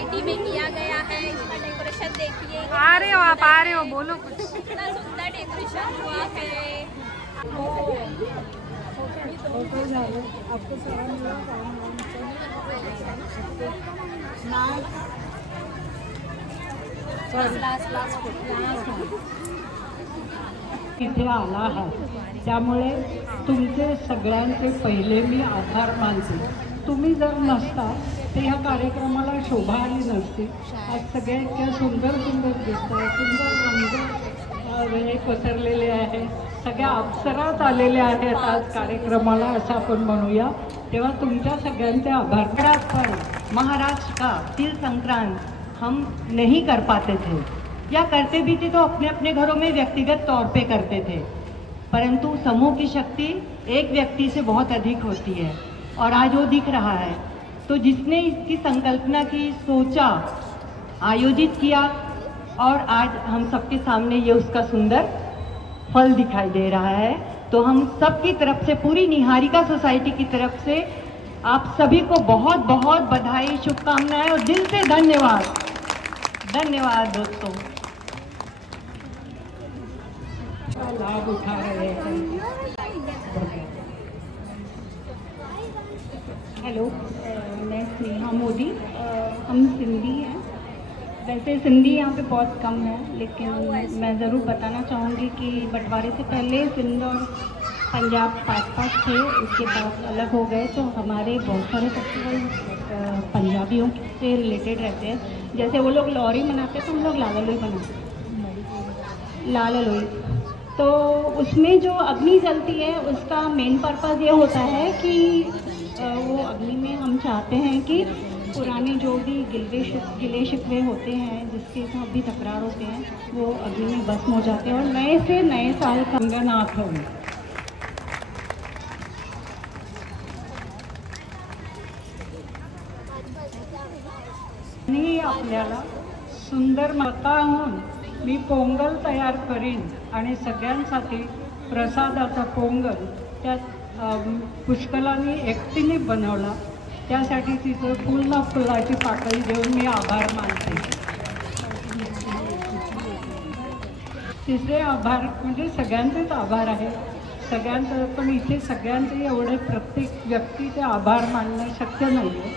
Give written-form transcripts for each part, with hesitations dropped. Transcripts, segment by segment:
Society में किया गया है। इसका डेकोरेशन देखिए, आ रहे हो आप, आ रहे हो, बोलो कुछ। कितना सुंदर डेकोरेशन हुआ है। इथे आला आहात त्यामुळे तुमचे सगळ्यांचे पहिले मी आभार मानते. तुम्ही जर नसता तर ह्या कार्यक्रमाला शोभा आली नसती. आज सगळ्या इतक्या सुंदर सुंदर दिसत आहे, सुंदर रंग हे पसरलेले आहे, सगळ्या अप्सरात आलेल्या आहेत आज कार्यक्रमाला असं आपण म्हणूया. तेव्हा तुमच्या सगळ्यांचे आभार. पर महाराष्ट्र का तिल संक्रांत हम नहीं कर पाते थे, या करते भी थे तो अपने अपने घरों में व्यक्तिगत तौर पे करते थे, परंतु समूह की शक्ति एक व्यक्ति से बहुत अधिक होती है और आज वो दिख रहा है. तो जिसने इसकी संकल्पना की, सोचा, आयोजित किया और आज हम सबके सामने ये उसका सुंदर फल दिखाई दे रहा है. तो हम सबकी तरफ से, पूरी निहारिका सोसाइटी की तरफ से आप सभी को बहुत बहुत बधाई, शुभकामनाएं और दिल से धन्यवाद. धन्यवाद दोस्तों. लाभ उठा रहे हैं. हेलो, मैं स्नेहा मोदी. हम सिंधी हैं. वैसे सिंधी यहाँ पे बहुत कम है, लेकिन मैं ज़रूर बताना चाहूँगी कि बंटवारे से पहले सिंध और पंजाब पास थे, उसके बाद अलग हो गए. तो हमारे बहुत सारे फेस्टिवल पंजाबियों से रिलेटेड रहते हैं. जैसे वो लोग लोहरी मनाते हैं तो हम लोग लाला लोई मनाते हैं. लाला लोई, तो उसमें जो अग्नि जलती है उसका मेन पर्पज़ ये होता है कि वो अग्नि में हम चाहते हैं कि पुराने जो भी गिले शिकवे होते हैं, जिसके साथ भी तकरार होते हैं, वो अग्नि में भस्म हो जाते हैं और नए से नए साल का रंगनाथ हो. आणि आपल्याला सुंदर मताहून मी पोंगल तयार करीन आणि सगळ्यांसाठी प्रसादाचा पोंगल त्यात पुष्कलांनी एकटीने बनवला. त्यासाठी तिचं फुलाची पाकळी देऊन मी आभार मानते. तिसरे आभार म्हणजे सगळ्यांचेच आभार आहे, सगळ्यांचं. पण इथे सगळ्यांचे एवढे प्रत्येक व्यक्तीचे आभार मानणं शक्य नाही आहे.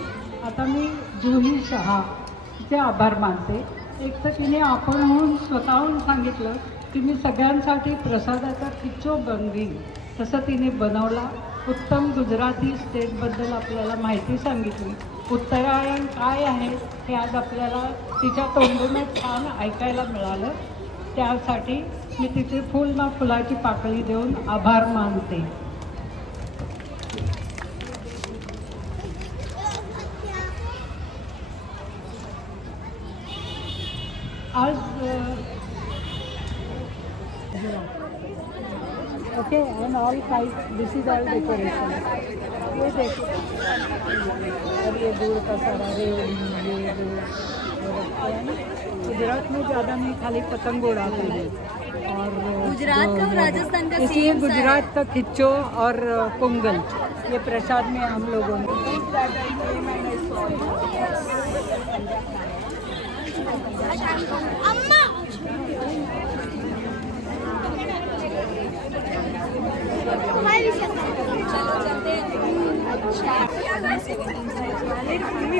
आता मी जुही शहाचे आभार मानते. एक तर तिने आपणहून स्वतःहून सांगितलं की मी सगळ्यांसाठी प्रसादाचा खिच्चो बनवीन, तसं तिने बनवला. उत्तम गुजराती स्टेटबद्दल आपल्याला माहिती सांगितली. उत्तरायण काय आहे हे आज आपल्याला तिच्या तोंडूनच छान ऐकायला मिळालं. त्यासाठी मी तिथे फुलाची पाकळी देऊन आभार मानते. आज okay, and all five, this is all decoration. ये देखो, और ये गुड़ का सारा रेवड़ी, ये गुड़ रखते हैं ना. गुजरात में ज़्यादा नहीं, खाली पतंग उड़ाते हैं. और गुजरात का और राजस्थान का इसलिए सेम गुजरात का खिच्चो और पोंगल ये प्रसाद में हम लोगों ने.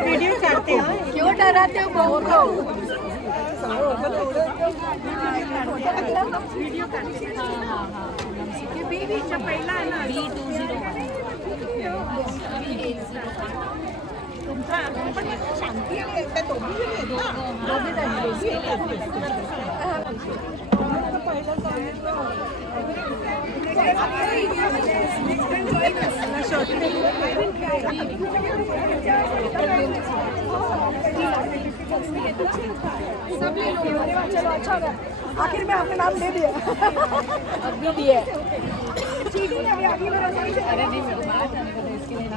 वीडियो करते हो, क्यों डराते हो बहू को? व्हिडिओ काढते. हे बीचा पहिला आहे ना, B201. तुमचा पण शांती आहे, त्या दोघी जणी सब ले लो. चलो, अच्छा होगा. आखिर में आपने नाम ले दिया. अभी दिए. ठीक है, अभी आगे में अरे नहीं, मेरे बात आने को इसके लिए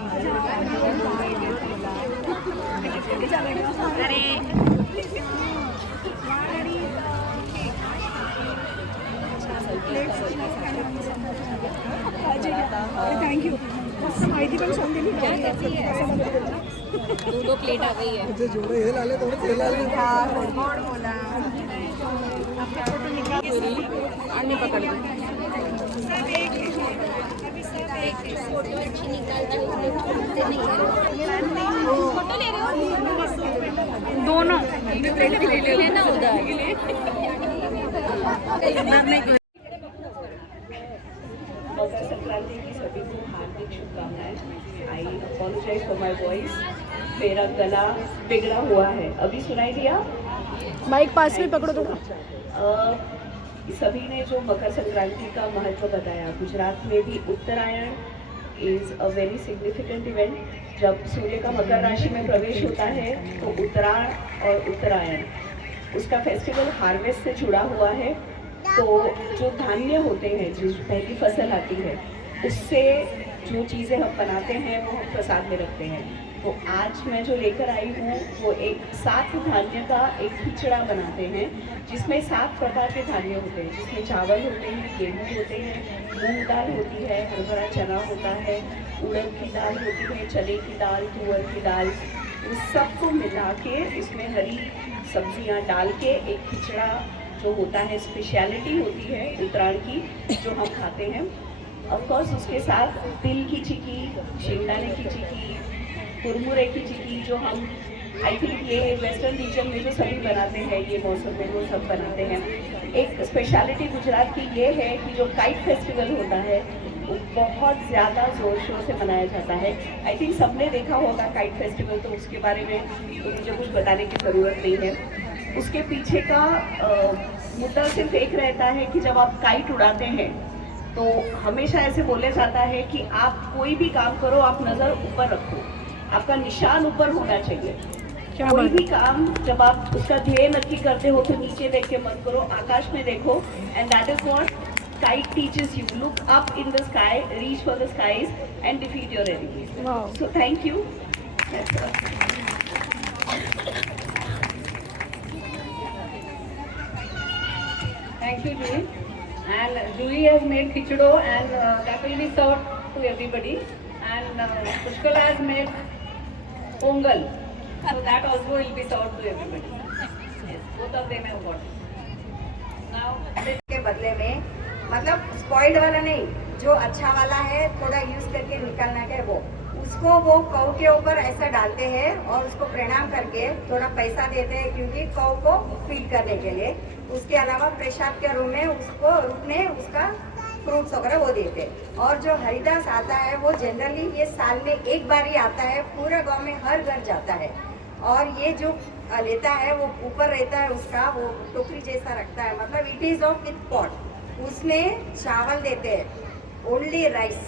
अरे थँक्यू. मस्त माहिती पण सांगितली. दो प्लेट आ गई है। मुझे जोड़े ये लाले थोड़े तेल लाले कौन बोला अन्य पकड़ दो। फोटो ले रहे हो दोनों प्लेट ले लेना उधर। मकर संक्रांति की सभी को हार्दिक शुभकामनाएं। आई अपॉलोजाइज फॉर माई वॉइस, मेरा गला बिगड़ा हुआ है। अभी सुनाई दिया? माइक पास में पकड़ो थोड़ा। सभी ने जो मकर संक्रांति का महत्व बताया, गुजरात में भी Uttarayan is a very significant event. जब सूर्य का मकर राशि में प्रवेश होता है तो उत्तरायण और उत्तरायण उसका फेस्टिवल हार्वेस्ट से जुड़ा हुआ है। तो जो धान्य होते हैं, जो पहली फसल आती है, उससे जो चीज़ें हम बनाते हैं वो हम प्रसाद में रखते हैं। तो आज मैं जो लेकर आई हूँ वो एक 7 धान्य का एक खिचड़ा बनाते हैं, जिसमें 7 प्रकार के धान्य होते हैं, जिसमें चावल होते हैं, गेहूँ होते हैं, मूंग दाल होती है, हरभरा चना होता है, उड़द की दाल होती है, चने की दाल, तुअर की दाल, इस सबको मिला के उसमें हरी सब्जियाँ डाल के एक खिचड़ा जो होता है, स्पेशलिटी होती है उत्तरायण की, जो हम खाते हैं। ऑफ कोर्स उसके साथ तिल की चिक्की, शिंगदाने की चिक्की, कुरमुरे की चिक्की, जो हम आई थिंक ये वेस्टर्न रीजन में जो सभी बनाते हैं ये मौसम में वो सब बनाते हैं। एक स्पेशलिटी गुजरात की ये है कि जो काइट फेस्टिवल होता है वो बहुत ज़्यादा ज़ोर शोर से मनाया जाता है। आई थिंक सबने देखा होगा काइट फेस्टिवल, तो उसके बारे में मुझे कुछ बताने की ज़रूरत नहीं है। उसके पीछे का मुद्दा सिर्फ एक रहता है कि जब आप काइट उड़ाते हैं तो हमेशा ऐसे बोले जाता है कि आप कोई भी काम करो, आप नज़र ऊपर रखो, आपका निशान ऊपर होना चाहिए। कोई भी काम जब आप उसका ध्येय नक्की करते हो तो नीचे देख के मत करो, आकाश में देखो। And that is what kite teaches you. Look up in the sky, reach for the skies and defeat your enemies. So thank you. Thank you, Julie. And Julie has made khichdo, and that will be served to everybody. And Pushkal has made pongal, so that also will be served to everybody. Yes, both of them have got. Now, के बदले में मतलब spoiled वाला नहीं, जो अच्छा वाला है थोड़ा यूज करके निकालना है वो, उसको वो कौ के ऊपर ऐसा डालते हैं और उसको प्रणाम करके थोड़ा पैसा देते हैं, क्योंकि कौ को फीड करने के लिए। उसके अलावा पेशाब के रूम में उसको रुकने उसका फ्रूट्स वगैरह वो देते हैं। और जो हरिदास आता है वो जनरली ये साल में एक बार ही आता है, पूरा गांव में हर घर जाता है। और ये जो लेता है वो ऊपर रहता है उसका, वो टोकरी जैसा रखता है, मतलब it is of with pot. उसमें चावल देते हैं, ओनली राइस,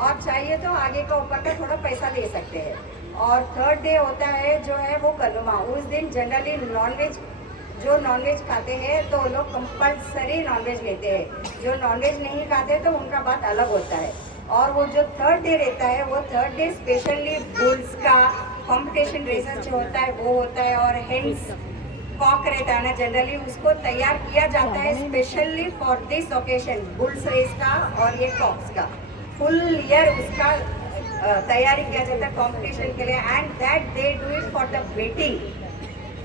और चाहिए तो आगे का ऊपर का थोड़ा पैसा दे सकते हैं। और थर्ड डे होता है जो है वो कलमा। उस दिन जनरली नॉनवेज, जो नॉनवेज खाते हैं तो वो लोग कंपल्सरी नॉनवेज लेते हैं, जो नॉनवेज नहीं खाते तो उनका बात अलग होता है। और वो जो थर्ड डे रहता है वो थर्ड डे स्पेशली बुल्स का कंपटीशन रेसेस जो होता है वो होता है, और हेंस कॉक रहता है ना, जनरली उसको तैयार किया जाता है specially for this occasion, bulls race का और ये कॉक्स का फुल ईयर उसका तैयारी किया जाता है कंपटीशन के लिए। And that they do it for the waiting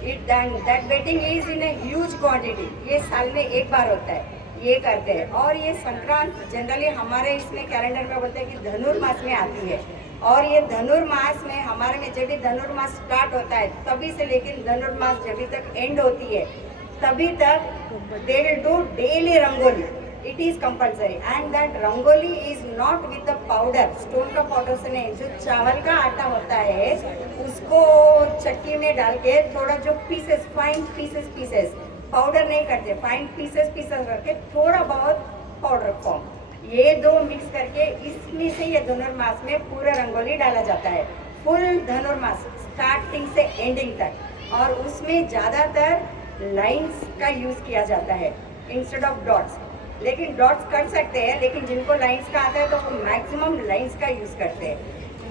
it, and that waiting is in a huge quantity. ये साल में एक बार होता है, ये करते हैं। और ये संक्रांत जनरली हमारे इसमें कैलेंडर में बोलते हैं कि धनुर्मास में आती है, और ये धनुर्मास में हमारे में जब भी धनुर्मास स्टार्ट होता है तभी से लेकिन धनुर्मास जब तक एंड होती है तभी तक they will do daily rangoli. It is compulsory, and that rangoli is not with the powder, stone का पाउडर से नहीं, जो चावल का आटा होता है उसको चक्की में डाल के थोड़ा जो पीसेस, फाइन पीसेस, पाउडर नहीं करते, फाइन पीसेस करके थोड़ा बहुत पाउडर फॉर्म, ये दो मिक्स करके इसमें से ये धनुर्मास में पूरा रंगोली डाला जाता है, फुल धनुर्मास स्टार्टिंग से एंडिंग तक। और उसमें ज़्यादातर लाइंस का यूज़ किया जाता है इंस्टेड ऑफ डॉट्स, लेकिन डॉट्स कर सकते हैं, लेकिन जिनको लाइंस का आता है तो वो मैक्सिमम लाइंस का यूज़ करते हैं।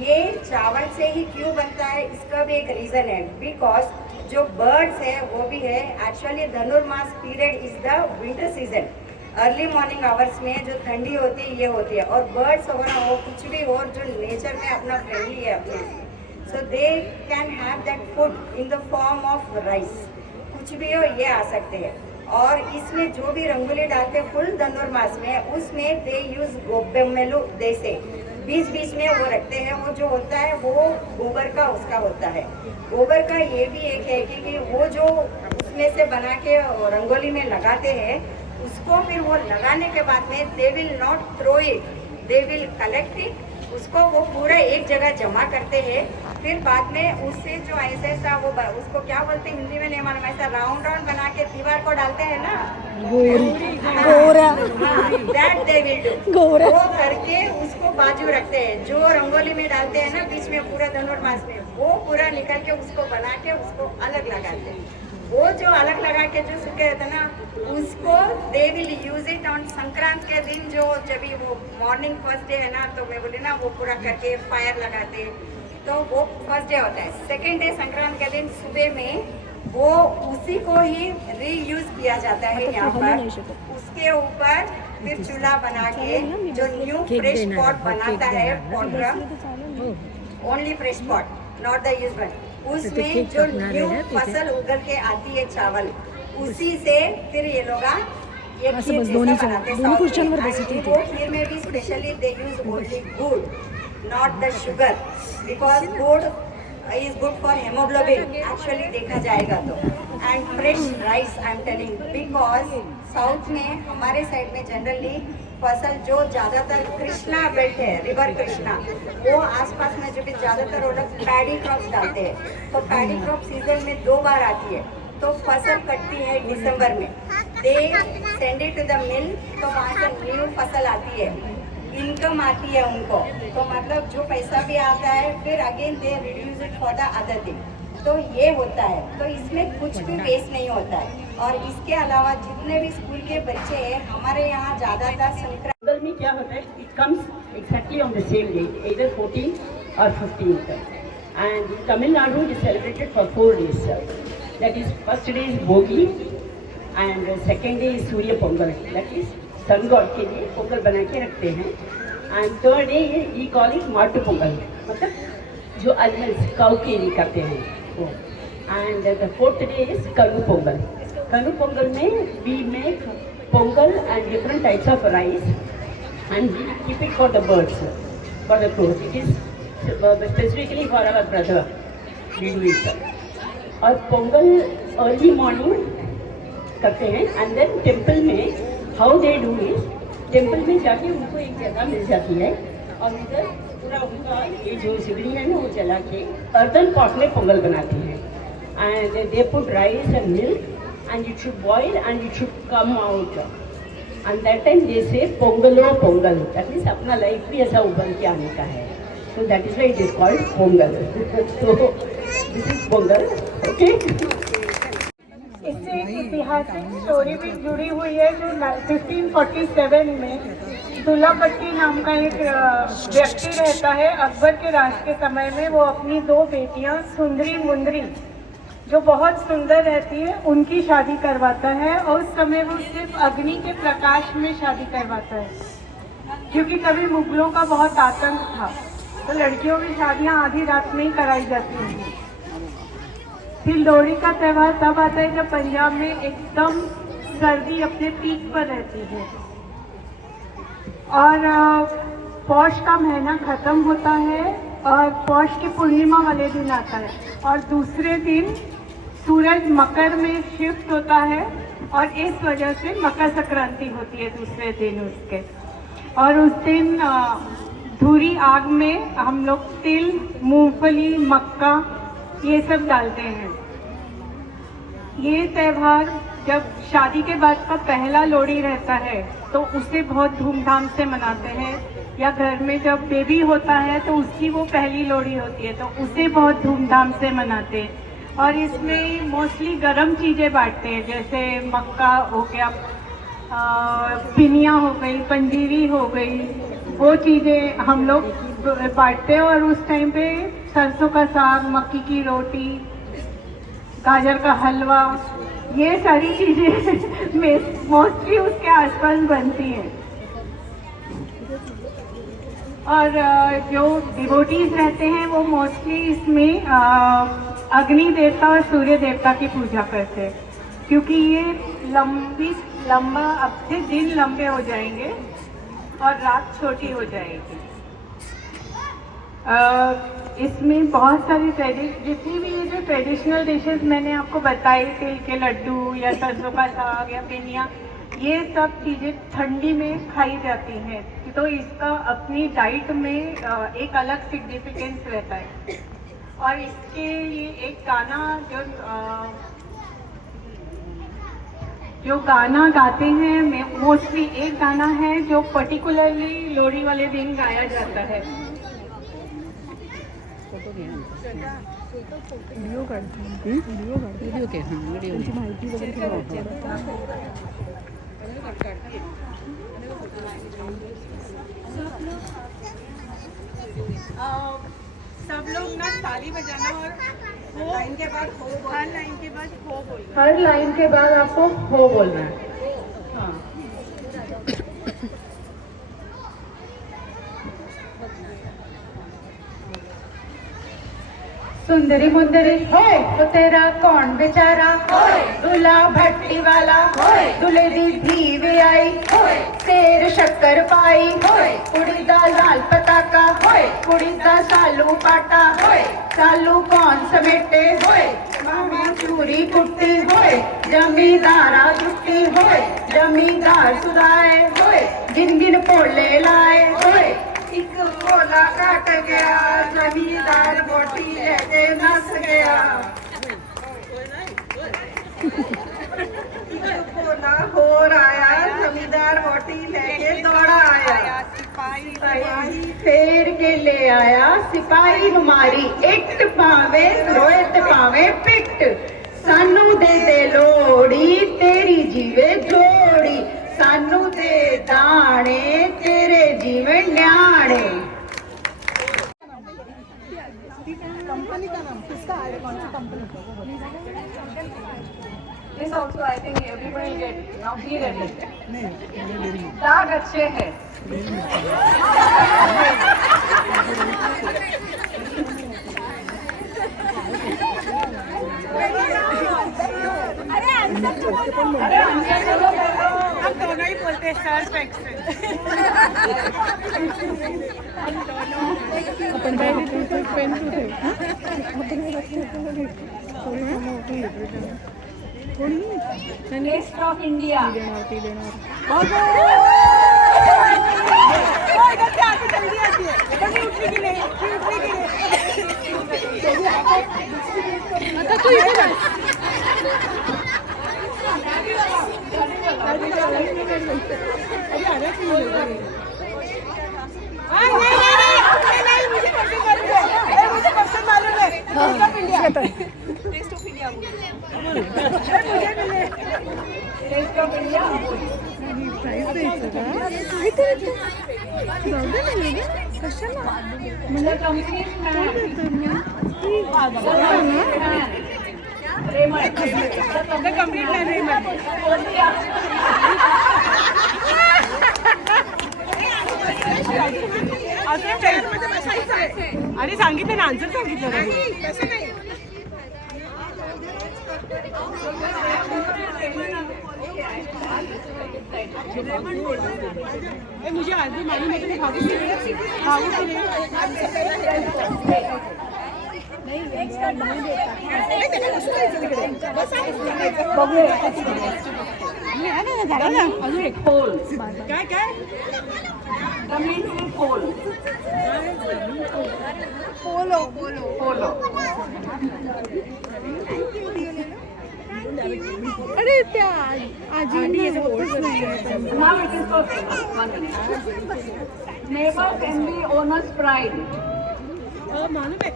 ये चावल से ही क्यों बनता है इसका भी एक रीज़न है, बिकॉज जो बर्ड्स है वो भी है, actually Dhanurmas period is the winter season, early morning hours में जो ठंडी होती है ये होती है, और बर्ड्स वगैरह हो कुछ भी हो जो नेचर में अपना फ्रेंडली है अपने, so they can have that food in the form of rice. कुछ भी हो ये आ सकते हैं। और इसमें जो भी रंगोली डालते हैं फुल धनुर्मास में, उसमें दे यूज गोब्बेम्मेलु जैसे बीच बीच में वो रखते हैं। वो जो होता है वो गोबर का उसका होता है। गोबर का ये भी एक है कि वो जो उसमें से बना के रंगोली में लगाते हैं, उसको फिर वो लगाने के बाद में they will not throw it, they will collect it, उसको वो पूरा एक जगह जमा करते हैं। फिर बाद में उससे जो ऐसा ऐसा वो उसको क्या बोलते हैं हिंदी में नहीं मालूम, ऐसा राउंड राउंड बना के दीवार को डालते हैं ना, गोरा दैट दे विल डू। वो करके उसको बाजू रखते हैं। जो रंगोली में डालते हैं ना बीच में पूरा धनुर्मास में, वो पूरा निकल के उसको बना के उसको अलग लगाते हैं। वो जो अलग लगा के जो सूखे रहते ना, उसको they will use it on Sankrant के दिन। जो जब भी वो मॉर्निंग फर्स्ट डे है ना, तो मैं बोली ना वो पूरा करके फायर लगाते, तो वो फर्स्ट डे होता है। सेकेंड डे संक्रांत के दिन सुबह में वो उसी को ही रीयूज किया जाता है यहाँ पर। उसके ऊपर फिर चूल्हा बना के जो न्यू फ्रेश पॉट बनाता है, only fresh pot, not the use one, उसमें जो न्यू फसल उगल के आती है चावल, उसी से फिर ये लोग एक खीर जैसा बनाते हैं। वो खीर में भी स्पेशली दे यूज ओनली गुड़, नॉट द शुगर, बिकॉज गुड़ is good for haemoglobin actually देखा जाएगा तो। And fresh rice I am telling, because south में हमारे साइड में जनरली फसल जो ज़्यादातर कृष्णा बेल्ट है, रिवर कृष्णा, वो आसपास में जो भी ज़्यादातर वो लोग पैडी क्रॉप्स डालते हैं। तो पैडी क्रॉप सीजन में 2 बार आती है, तो फसल कटती है दिसंबर में, they send it to the mill, तो वहाँ से न्यू फसल आती है, इनकम आती है उनको। तो मतलब जो पैसा भी आता है फिर again they reduce it for the other thing. तो ये होता है, तो इसमें कुछ भी वेस्ट नहीं होता है। और इसके अलावा जितने भी स्कूल के बच्चे हैं हमारे यहाँ ज़्यादातर संक्रांत में क्या होता है, it comes exactly on the same day, either 14th or 15th, and in Tamil Nadu it is celebrated for 4 days. That is, first day is Bogi, and second day is Surya Pongal, that is sun god के लिए पोंगल बना के रखते हैं। And third day ये call it Mattu Pongal, मतलब जो animals cow के लिए करते हैं वो। And the fourth day is Kanu Pongal. Kanu Pongal में we make Pongal and different types of rice and we keep it for the birds, for the crows. It is specifically for our brother we do it. और Pongal early morning करते हैं and then temple में how they do is, temple में जाके उनको एक जगह मिल जाती है और उधर पूरा उनका ये जो शिवलिंग है ना वो जला के अर्दन पॉट में पोंगल बनाती है। And they put rice and milk and it should boil and it should come out, and that time they say Pongalo Pongal, that means अपना लाइफ भी ऐसा उभर के आने का है। So that is why it is called Pongal. तो दिस इज पोंगल, ओके। इससे एक ऐतिहासिक स्टोरी भी जुड़ी हुई है जो 1547 में दुल्लापट्टी नाम का एक व्यक्ति रहता है अकबर के राज के समय में। वो अपनी 2 बेटियां सुंदरी मुंदरी जो बहुत सुंदर रहती है उनकी शादी करवाता है, और उस समय वो सिर्फ अग्नि के प्रकाश में शादी करवाता है क्योंकि तभी मुगलों का बहुत आतंक था, तो लड़कियों की शादियां आधी रात में ही कराई जाती हैं। फिर लोहड़ी का त्यौहार तब आता है जब पंजाब में एकदम सर्दी अपने पीक पर रहती है और पौष का महीना खत्म होता है और पौष की पूर्णिमा वाले दिन आता है और दूसरे दिन सूरज मकर में शिफ्ट होता है और इस वजह से मकर संक्रांति होती है दूसरे दिन उसके। और उस दिन धूरी आग में हम लोग तिल, मूंगफली, मक्का ये सब डालते हैं। ये त्यौहार जब शादी के बाद का पहला लोहड़ी रहता है तो उसे बहुत धूमधाम से मनाते हैं, या घर में जब बेबी होता है तो उसकी वो पहली लोहड़ी होती है तो उसे बहुत धूमधाम से मनाते हैं। और इसमें मोस्टली गरम चीज़ें बांटते हैं, जैसे मक्का हो गया, पिनिया हो गई, पंजीरी हो गई, वो चीज़ें हम लोग बांटते हैं। और उस टाइम पे सरसों का साग, मक्की की रोटी, गाजर का हलवा, ये सारी चीज़ें मोस्टली उसके आसपास बनती हैं। और जो डिवोटीज रहते हैं वो मोस्टली इसमें अग्नि देवता और सूर्य देवता की पूजा करते हैं, क्योंकि ये लंबा अब से दिन लंबे हो जाएंगे और रात छोटी हो जाएगी। इसमें बहुत सारी जितनी भी ये जो ट्रेडिशनल डिशेस मैंने आपको बताई, तिल के लड्डू या सरसों का साग या पिनिया, ये सब चीज़ें ठंडी में खाई जाती हैं, तो इसका अपनी डाइट में एक अलग सिग्निफिकेंस रहता है। और इसके ये एक गाना जो गाना गाते हैं, मोस्टली एक गाना है जो पर्टिकुलरली लोहड़ी वाले दिन गाया जाता है। व्हिडिओ काढते व्हिडिओ के त्यांची माहिती वगैरे सब लोग ना ताली बजाना और लाइन के बाद हर लाइन के बाद हो बोलना। हर लाइन के बाद आपको हो बोलना है। हाँ। सुंदरी मुंदरी होए तो तेरा कौन बेचारा होए, दूल्हा भट्टी वाला होए, दूल्हे दी धी वे आई होए, शेर शक्कर पाई होए, कुड़ी दा लाल पताका होए, कुड़ी दा सालू पाटा होए, सालू कौन समेटे होए, मामा चूरी कुट्टी होए, जमींदारा जुट्टी होए, जमींदार सुधाए होए, गिन गिन पोले लाए होए, एक पोला काट गया, जमींदार बोटी लेके नस गया। एक पोला होर आया, जमींदार बोटी लेके दौड़ा आया, सिपाही फेर के ले आया, सिपाही हमारी इट पावे रोहित पावे पिट, सानू दे लोड़ी तेरी जीवे जोड़ी, सानू दे दाने तेरे जीवन न्याणे। कंपनी का नाम किसका है, कौन सी company? This also I think everybody get now be ready. नहीं दाग अच्छे हैं। हम दोनों ही बोलते हैं सर पे अपन काय देते पेन होते कोणी टेस्ट ऑफ इंडिया। ती देणार जल्दी आती है, कभी उठने की नहीं, उठने की नहीं। आता तू इथे जा। अरे आ रहा है मुझे पर्सन मालूम है, taste of India, taste of India, मुझे मिले टेस्ट ऑफ इंडिया। प्राइस द्यायचं का? इथे जाऊ दे ना, कशाला The complete man. The complete man Raymond. अरे सांगितलं ना, आन्सर सांगितलं ना। मुझे आज भी मालूम है कि खाऊ अजून एक पोल काय काय कम्युनिटी पोल पोलो पोलो पोलो। अरे त्या आजी होतच नाही। Now it is so famous. 1 minute. Neighbor can be owner's pride. मालूम है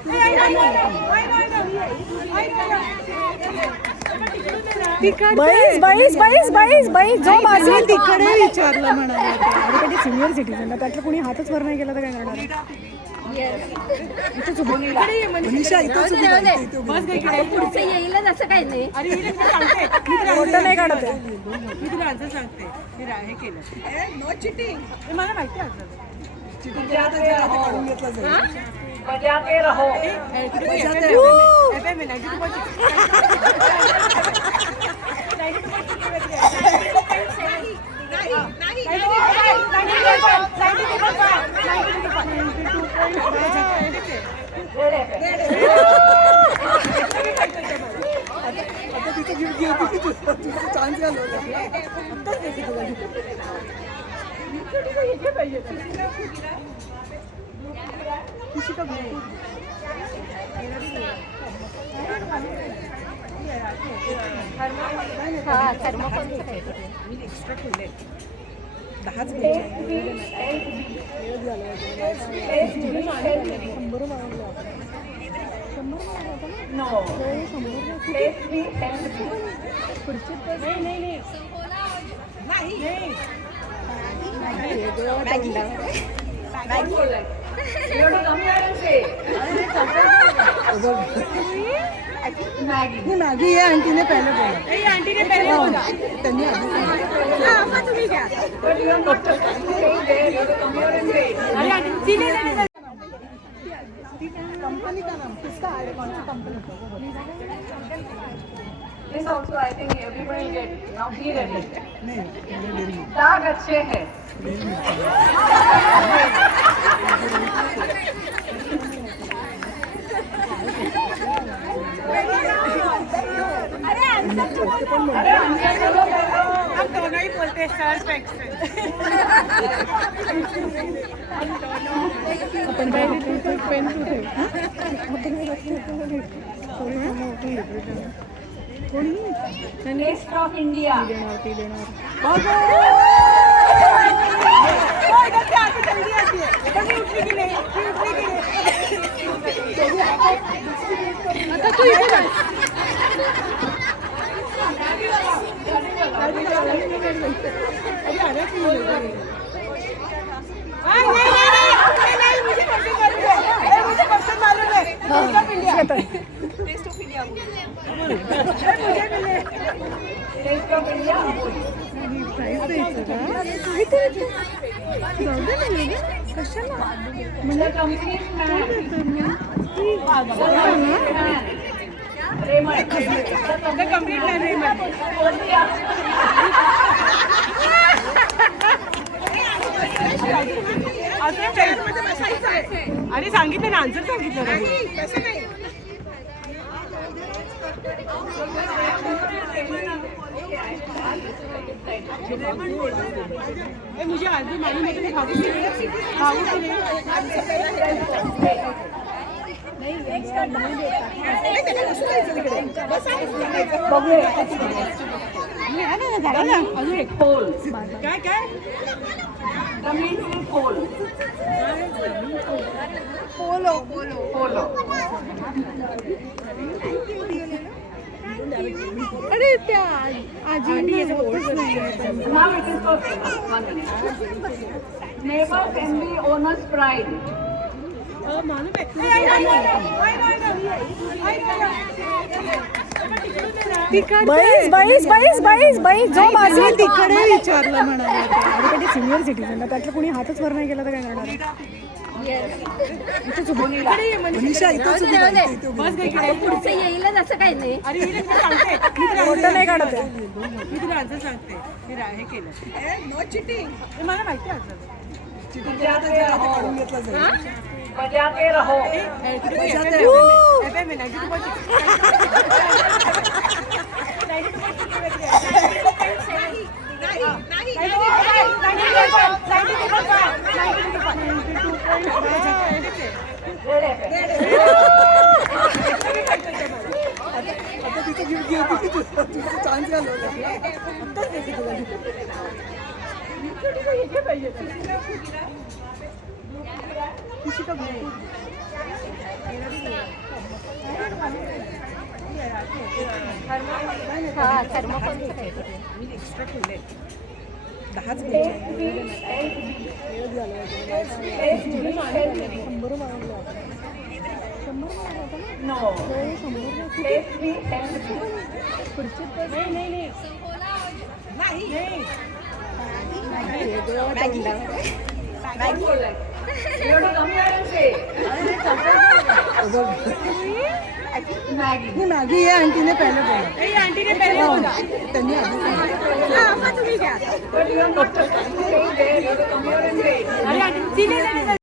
बाईस जो माझे तिकडे विचारलं म्हणाले, अरे कधी सिनियर सिटीजन त्यातलं कोणी हातच वर नाही गेला तर काय करणार? मनीषा इथं पुढचं येईलच असं काही नाही. अरे मी तुला सांगते, फोटो नाही काढत आहे. मी तुला आन्सर सांगते, मी हे केलं नो चिटिंग, मला माहिती आहे आन्सर. बजाते रहो बजाते रहो चान्स घालवला एक्स्ट्रा खुले 10च मैगी है आंटी ने पहले बोला त्यांनी कंपनी का नाम किसका है कौन सी company This also I think everybody will get. Now be ready. नहीं दाग अच्छे हैं. हम दोनों ही बोलते हैं सर अपन पेन Taste of India. आता तू इथे जा. Taste of India. The complete अरे सांगितलं ना आन्सर सांगितलं मुझे आज भी मालूम है कि अजून एक पोल. काय काय The means is pole. Polo Polo. अरे त्या आजी होतच नाही Now it is so famous. 1 minute. Neighbors envy, owners pride. मालूम आहे जो माझे तिकडे विचारलं म्हणाले अरे कधी सिनियर सिटीजन त्यातलं कोणी हातच वर नाही गेला तर काय करणार मनीषा इथं पुढचं येईलच असं काही नाही. मोठं नाही काढत मी तुला आन्सर सांगते मी हे केलं नो चिटिंग मला माहिती आहे काढून घेतला जाईल बजाते रहो. चान्स घालवला किसी का एक्स्ट्रा खुले 10च No. Taste me healthy. नाही You have to come here and say. नहीं मैगी ये आंटी ने पहले बोला ये आंटी ने पहले बोला त्यांनी आधी सांगितलं. But you are not to say there. You have to come here and say. अरे आंटी तिने